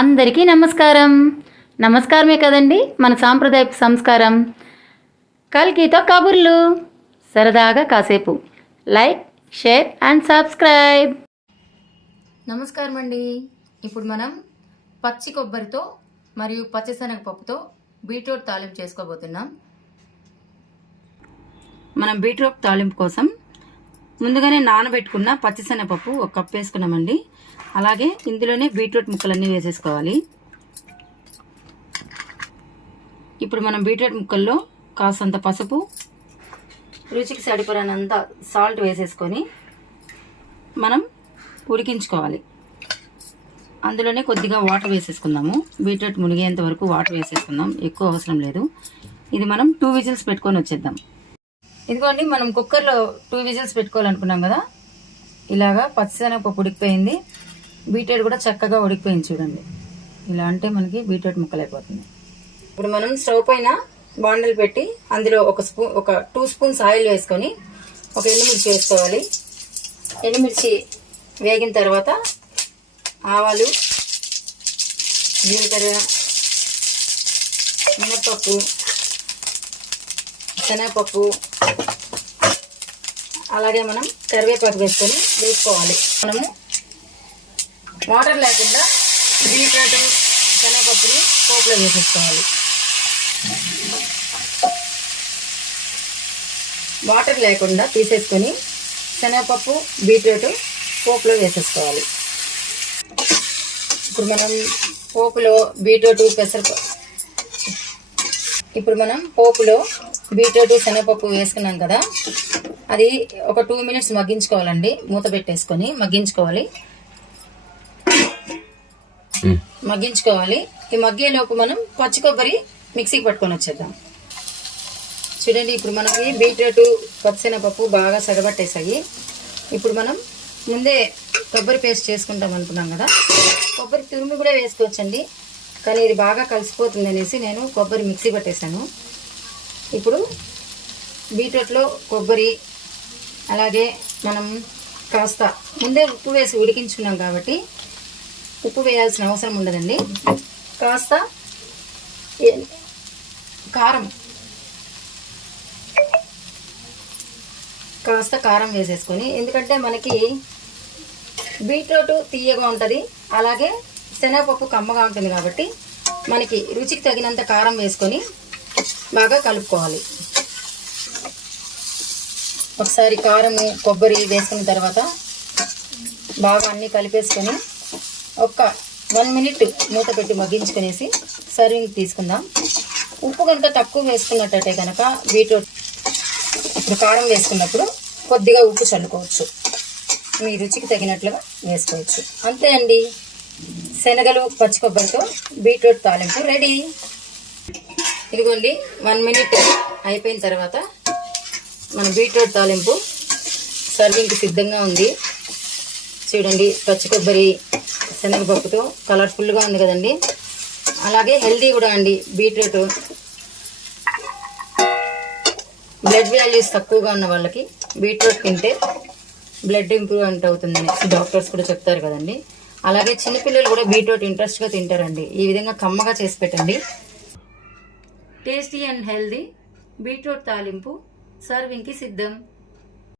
అందరికీ నమస్కారం. నమస్కారమే కదండి మన సాంప్రదాయపు సంస్కారం. కల్కితో కబుర్లు. సరదాగా కాసేపు. Like share and subscribe. నమస్కారం అండి ఇప్పుడు మనం పచ్చి కొబ్బరితో మరియు పచ్చిశనగపప్పుతో బీట్రూట్ తాలింపు చేసుకోబోతున్నాం. మనం బీట్రూట్ తాలింపు కోసం ముందుగానే నానబెట్టుకున్న పచ్చిశనగపప్పు ఒక కప్ వేసుకున్నామండి. అలాగే ఇందులోనే బీట్రూట్ ముక్కలన్నీ వేసేసుకోవాలి. ఇప్పుడు మనం బీట్రూట్ ముక్కల్లో కాసంత పసుపు రుచికి సరిపడినంత సాల్ట్ వేసేసుకొని మనం ఉడికించుకోవాలి. అందులోనే కొద్దిగా వాటర్ వేసేసుకుందాము. బీట్రూట్ మునిగేంత వరకు వాటర్ వేసేసుకుందాం. ఎక్కువ అవసరం లేదు. ఇది మనం టూ విజిల్స్ పెట్టుకొని వచ్చేద్దాం. ఇదిగోండి మనం కుక్కర్లో టూ విజిల్స్ పెట్టుకోవాలనుకున్నాం కదా? ఇలాగా పచ్చిశనగపప్పు ఉడికిపోయింది. బీట్రూట్ కూడా చక్కగా ఉడికిపోయింది చూడండి. ఇలా అంటే మనకి బీట్రూట్ ముక్కలు అయిపోతుంది ఇప్పుడు మనం స్టవ్ పైన బాండలు పెట్టి అందులో ఒక స్పూన్ ఒక టూ స్పూన్స్ ఆయిల్ వేసుకొని ఒక ఎండుమిర్చి వేసుకోవాలి. ఎండుమిర్చి వేగిన తర్వాత ఆవాలు జీలకర్ర మినప్పప్పు శనగపప్పు అలాగే మనం కరివేపాకు వేసుకొని వేసుకోవాలి. మనము వాటర్ లేకుండా బీట్రూట్ శనగపప్పుని పోపులో వేసేసుకోవాలి. వాటర్ లేకుండా తీసేసుకొని శనగపప్పు బీట్రూట్ పోపులో వేసేసుకోవాలి. ఇప్పుడు మనం పోపులో బీట్రూట్ పెసరపప్పు ఇప్పుడు మనం పోపులో బీట్రూట్ శనగపప్పు వేసుకున్నాం కదా అది ఒక టూ మినిట్స్ మగ్గించుకోవాలండి. మూత పెట్టేసుకొని మగ్గించుకోవాలి. మగ్గించుకోవాలి. ఈ మగ్గేలోపు మనం పచ్చి కొబ్బరి మిక్సీకి పట్టుకొని వచ్చేద్దాం. చూడండి ఇప్పుడు మనకి బీట్రూట్ పచ్చిశనగపప్పు బాగా సగబట్టేసాయి ఇప్పుడు మనం ముందే కొబ్బరి పేస్ట్ చేసుకుంటాం అనుకున్నాం కదా. కొబ్బరి తురుము కూడా వేసుకోవచ్చండి. కానీ ఇది బాగా కలిసిపోతుంది అనేసి నేను కొబ్బరి మిక్సీ పట్టేశాను. ఇప్పుడు బీట్రూట్లో కొబ్బరి అలాగే మనం కాస్త ముందే ఉప్పు వేసి ఉడికించుకున్నాం కాబట్టి ఉప్పు వేయాల్సిన అవసరం ఉండదండి. కాస్త కారం కాస్త కారం వేసేసుకొని ఎందుకంటే మనకి బీట్రూట్ తీయగా ఉంటుంది అలాగే శనగపప్పు కమ్మగా ఉంటుంది కాబట్టి మనకి రుచికి తగినంత కారం వేసుకొని బాగా కలుపుకోవాలి. ఒకసారి కారము కొబ్బరి వేసుకున్న తర్వాత బాగా అన్నీ కలిపేసుకొని ఒక వన్ మినిట్ మూత పెట్టి మగ్గించుకునేసి సర్వింగ్ తీసుకుందాం. ఉప్పు కనుక తక్కువ వేసుకున్నట్టయితే కనుక బీట్రూట్ ఇప్పుడు కారం వేసుకున్నప్పుడు కొద్దిగా ఉప్పు చల్లుకోవచ్చు. మీ రుచికి తగినట్లుగా వేసుకోవచ్చు. అంతే అండి. శనగలు పచ్చి కొబ్బరితో బీట్రూట్ తాలింపు రెడీ. ఇదిగోండి వన్ మినిట్ అయిపోయిన తర్వాత మన బీట్రూట్ తాలింపు సర్వింగ్కి సిద్ధంగా ఉంది. చూడండి పచ్చి కొబ్బరి శనగపప్పుతో కలర్ఫుల్గా ఉంది కదండి. అలాగే హెల్దీ కూడా అండి బీట్రూట్. బ్లడ్ వాల్యూస్ తక్కువగా ఉన్న వాళ్ళకి బీట్రూట్ తింటే బ్లడ్ ఇంప్రూవ్మెంట్ అవుతుందని డాక్టర్స్ కూడా చెప్తారు కదండి. అలాగే చిన్నపిల్లలు కూడా బీట్రూట్ ఇంట్రెస్ట్గా తింటారండి. ఈ విధంగా కమ్మగా చేసి పెట్టండి. టేస్టీ అండ్ హెల్దీ బీట్రూట్ తాలింపు సర్వింగ్కి సిద్ధం.